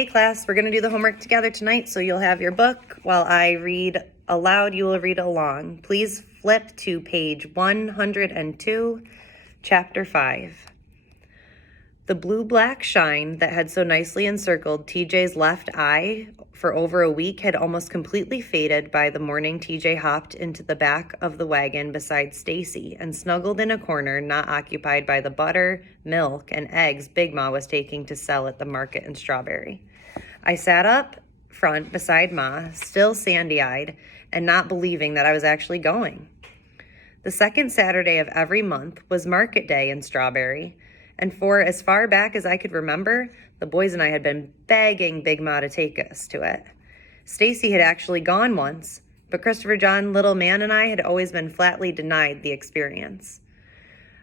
Hey class, we're going to do the homework together tonight, so you'll have your book. While I read aloud, you will read along. Please flip to page 102, chapter 5. The blue-black shine that had so nicely encircled TJ's left eye for over a week had almost completely faded by the morning TJ hopped into the back of the wagon beside Stacy and snuggled in a corner not occupied by the butter, milk, and eggs Big Ma was taking to sell at the market in Strawberry. I sat up front beside Ma, still sandy-eyed, and not believing that I was actually going. The second Saturday of every month was market day in Strawberry, and for as far back as I could remember, the boys and I had been begging Big Ma to take us to it. Stacy had actually gone once, but Christopher John, little man, and I had always been flatly denied the experience.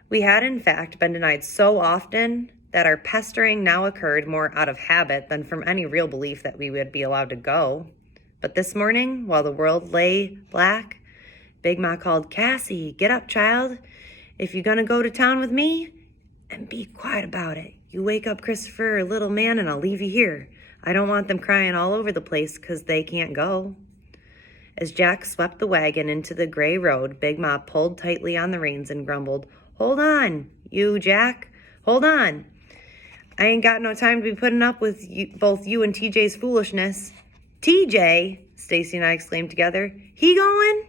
We had, in fact, been denied so often that our pestering now occurred more out of habit than from any real belief that we would be allowed to go. But this morning, while the world lay black, Big Ma called, "Cassie, get up, child. If you're gonna go to town with me, and be quiet about it. You wake up Christopher or little man and I'll leave you here. I don't want them crying all over the place because they can't go." As Jack swept the wagon into the gray road, Big Ma pulled tightly on the reins and grumbled, "Hold on, you, Jack. Hold on. I ain't got no time to be putting up with both you and TJ's foolishness." "TJ?" Stacy and I exclaimed together. "He going?"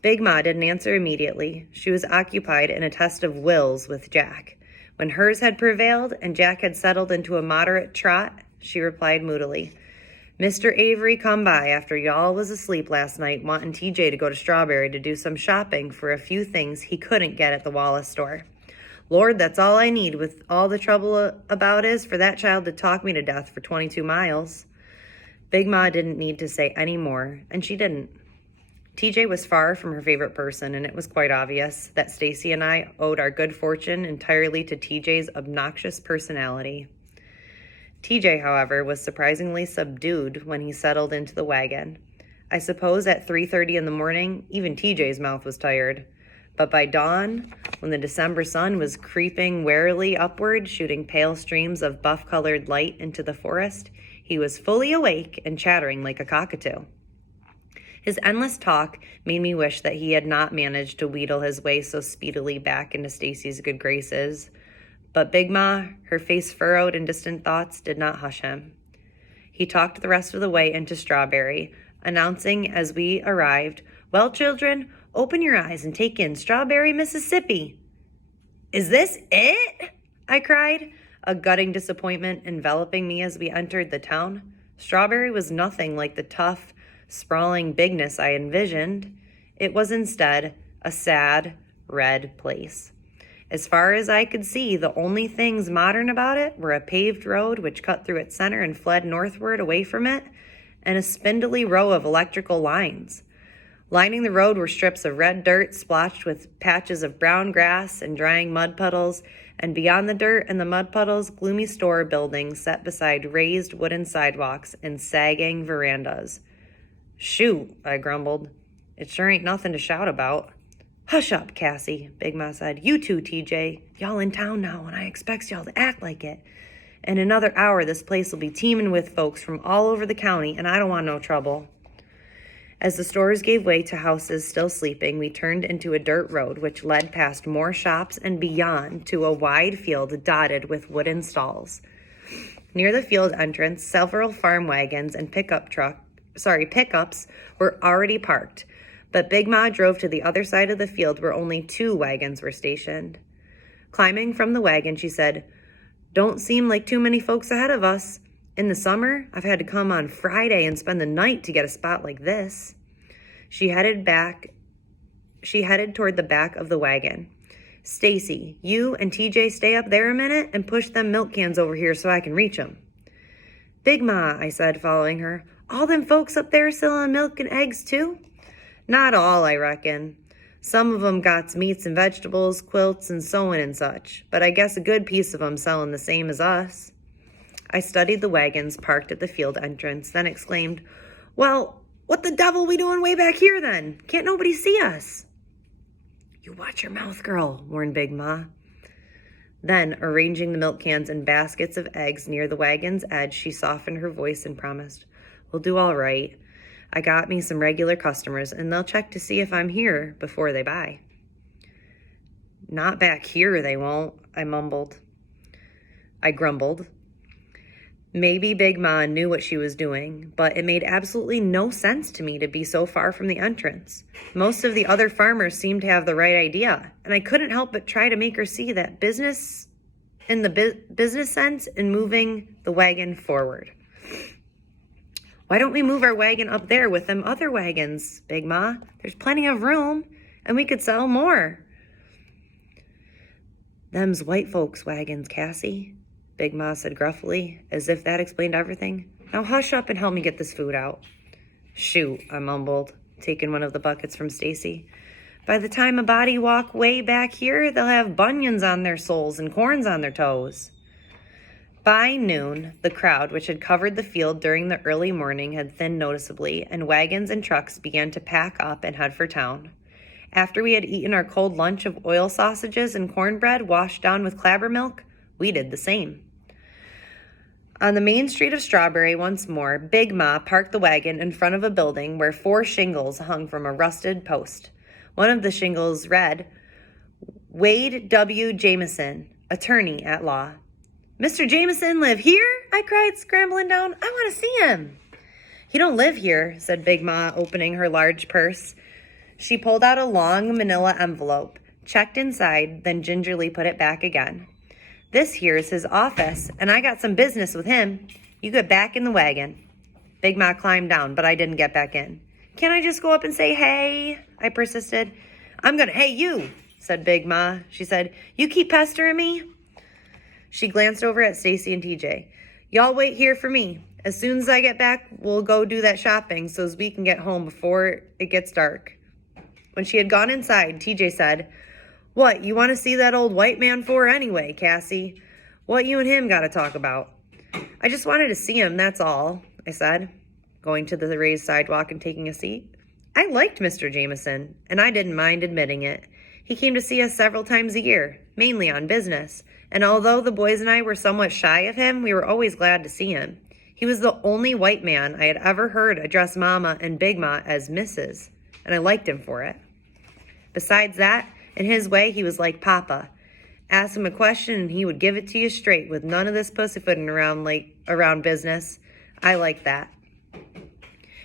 Big Ma didn't answer immediately. She was occupied in a test of wills with Jack. When hers had prevailed and Jack had settled into a moderate trot, she replied moodily, "Mr. Avery come by after y'all was asleep last night wanting TJ to go to Strawberry to do some shopping for a few things he couldn't get at the Wallace store. Lord, that's all I need with all the trouble about is for that child to talk me to death for 22 miles. Big Ma didn't need to say any more, and she didn't. TJ was far from her favorite person, and it was quite obvious that Stacy and I owed our good fortune entirely to TJ's obnoxious personality. TJ, however, was surprisingly subdued when he settled into the wagon. I suppose at 3:30 in the morning, even TJ's mouth was tired. But by dawn, when the December sun was creeping warily upward, shooting pale streams of buff-colored light into the forest, he was fully awake and chattering like a cockatoo. His endless talk made me wish that he had not managed to wheedle his way so speedily back into Stacy's good graces. But Big Ma, her face furrowed in distant thoughts, did not hush him. He talked the rest of the way into Strawberry, announcing as we arrived, "Well, children, open your eyes and take in Strawberry, Mississippi." "Is this it?" I cried, a gutting disappointment enveloping me as we entered the town. Strawberry was nothing like the tough, sprawling bigness I envisioned. It was instead a sad, red place. As far as I could see, the only things modern about it were a paved road which cut through its center and fled northward away from it, and a spindly row of electrical lines. Lining the road were strips of red dirt splotched with patches of brown grass and drying mud puddles, and beyond the dirt and the mud puddles, gloomy store buildings set beside raised wooden sidewalks and sagging verandas. "Shoot," I grumbled. "It sure ain't nothing to shout about." "Hush up, Cassie," Big Ma said. "You too, TJ. Y'all in town now, and I expects y'all to act like it. In another hour, this place will be teeming with folks from all over the county, and I don't want no trouble." As the stores gave way to houses still sleeping, we turned into a dirt road which led past more shops and beyond to a wide field dotted with wooden stalls. Near the field entrance, several farm wagons and pickups were already parked, but Big Ma drove to the other side of the field where only 2 wagons were stationed. Climbing from the wagon, she said, "Don't seem like too many folks ahead of us. In the summer, I've had to come on Friday and spend the night to get a spot like this." She headed toward the back of the wagon. "Stacy, you and TJ stay up there a minute and push them milk cans over here so I can reach them." "Big Ma," I said, following her, "all them folks up there selling milk and eggs too?" "Not all, I reckon. Some of 'em got meats and vegetables, quilts and sewing and such, but I guess a good piece of 'em selling the same as us." I studied the wagons parked at the field entrance, then exclaimed, "Well, what the devil we doing way back here then? Can't nobody see us?" "You watch your mouth, girl," warned Big Ma. Then, arranging the milk cans and baskets of eggs near the wagon's edge, she softened her voice and promised, "We'll do all right. I got me some regular customers, and they'll check to see if I'm here before they buy." "Not back here, they won't," I grumbled. Maybe Big Ma knew what she was doing, but it made absolutely no sense to me to be so far from the entrance. Most of the other farmers seemed to have the right idea, and I couldn't help but try to make her see that business in the business sense in moving the wagon forward. "Why don't we move our wagon up there with them other wagons, Big Ma? There's plenty of room, and we could sell more." "Them's white folks' wagons, Cassie," Big Ma said gruffly, as if that explained everything. "Now hush up and help me get this food out." "Shoot," I mumbled, taking one of the buckets from Stacy. "By the time a body walk way back here, they'll have bunions on their soles and corns on their toes." By noon, the crowd, which had covered the field during the early morning, had thinned noticeably, and wagons and trucks began to pack up and head for town. After we had eaten our cold lunch of oil sausages and cornbread washed down with clabber milk, we did the same. On the main street of Strawberry once more, Big Ma parked the wagon in front of a building where 4 shingles hung from a rusted post. One of the shingles read, "Wade W. Jameson, attorney at law." "Mr. Jameson live here?" I cried, scrambling down. "I want to see him." "He don't live here," said Big Ma, opening her large purse. She pulled out a long manila envelope, checked inside, then gingerly put it back again. "This here is his office, and I got some business with him. You get back in the wagon." Big Ma climbed down, but I didn't get back in. "Can't I just go up and say hey?" I persisted. "I'm gonna hey you," said Big Ma. She said, "You keep pestering me." She glanced over at Stacy and TJ. "Y'all wait here for me. As soon as I get back, we'll go do that shopping so as we can get home before it gets dark." When she had gone inside, TJ said, "What you want to see that old white man for anyway, Cassie? What you and him got to talk about?" "I just wanted to see him, that's all," I said, going to the raised sidewalk and taking a seat. I liked Mr. Jameson, and I didn't mind admitting it. He came to see us several times a year, mainly on business, and although the boys and I were somewhat shy of him, we were always glad to see him. He was the only white man I had ever heard address Mama and Big Ma as Mrs., and I liked him for it. Besides that, in his way, he was like Papa. Ask him a question and he would give it to you straight with none of this pussyfooting around business. I like that.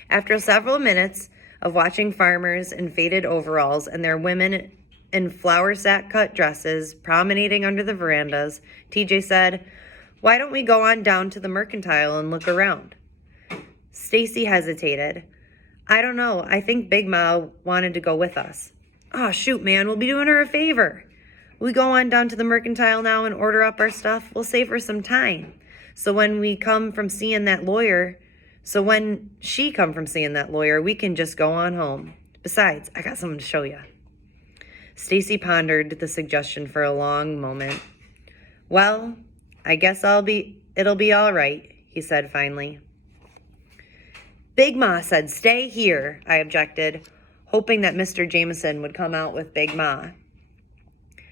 After several minutes of watching farmers in faded overalls and their women in flower sack cut dresses promenading under the verandas, TJ said, "Why don't we go on down to the Mercantile and look around?" Stacy hesitated. "I don't know. I think Big Ma wanted to go with us." "Oh, shoot, man. We'll be doing her a favor. We go on down to the Mercantile now and order up our stuff. We'll save her some time. So when she come from seeing that lawyer, we can just go on home. Besides, I got something to show you." Stacy pondered the suggestion for a long moment. "Well, I guess it'll be all right," he said finally. "Big Ma said stay here," I objected, hoping that Mr. Jameson would come out with Big Ma.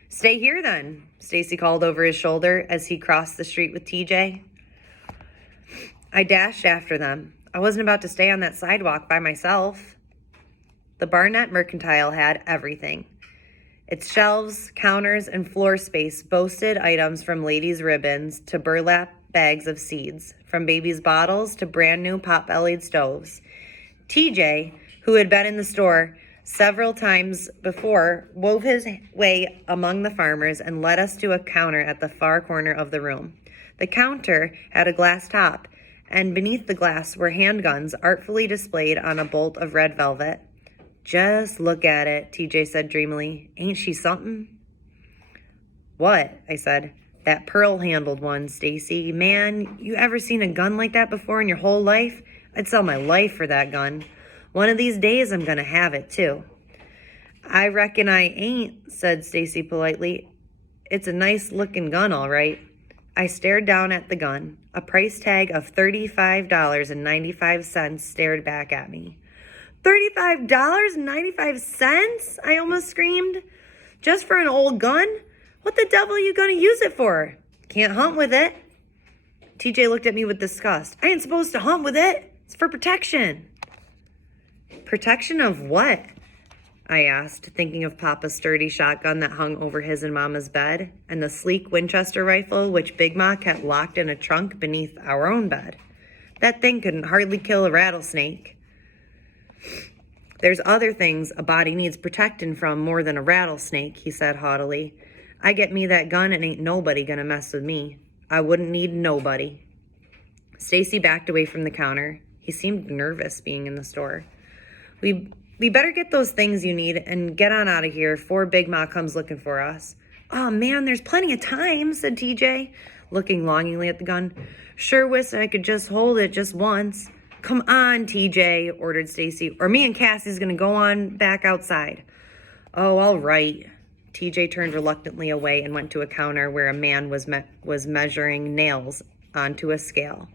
"Stay here then," Stacy called over his shoulder as he crossed the street with TJ. I dashed after them. I wasn't about to stay on that sidewalk by myself. The Barnett Mercantile had everything. Its shelves, counters, and floor space boasted items from ladies' ribbons to burlap bags of seeds, from babies' bottles to brand new pot-bellied stoves. TJ, who had been in the store several times before, wove his way among the farmers and led us to a counter at the far corner of the room. The counter had a glass top, and beneath the glass were handguns artfully displayed on a bolt of red velvet. "Just look at it," TJ said dreamily. "Ain't she something?" "What?" I said. "That pearl-handled one, Stacy. Man, you ever seen a gun like that before in your whole life? I'd sell my life for that gun. One of these days I'm gonna have it, too." "I reckon I ain't," said Stacy politely. "It's a nice-looking gun, all right." I stared down at the gun. A price tag of $35.95 stared back at me. $35.95? I almost screamed. "Just for an old gun? What the devil are you going to use it for? Can't hunt with it. TJ looked at me with disgust. I ain't supposed to hunt with it. It's for protection. Protection of what? I asked, thinking of Papa's sturdy shotgun that hung over his and Mama's bed, and the sleek Winchester rifle which Big Ma kept locked in a trunk beneath our own bed. That thing couldn't hardly kill a rattlesnake. There's other things a body needs protecting from more than a rattlesnake, he said haughtily. I get me that gun and ain't nobody gonna mess with me. I wouldn't need nobody. Stacy backed away from the counter. He seemed nervous being in the store. We better get those things you need and get on out of here before Big Ma comes looking for us. Oh man, there's plenty of time, said TJ, looking longingly at the gun. Sure wish I could just hold it just once. Come on, TJ, ordered Stacy, or me and Cassie's gonna go on back outside. Oh, all right. TJ turned reluctantly away and went to a counter where a man was measuring nails onto a scale.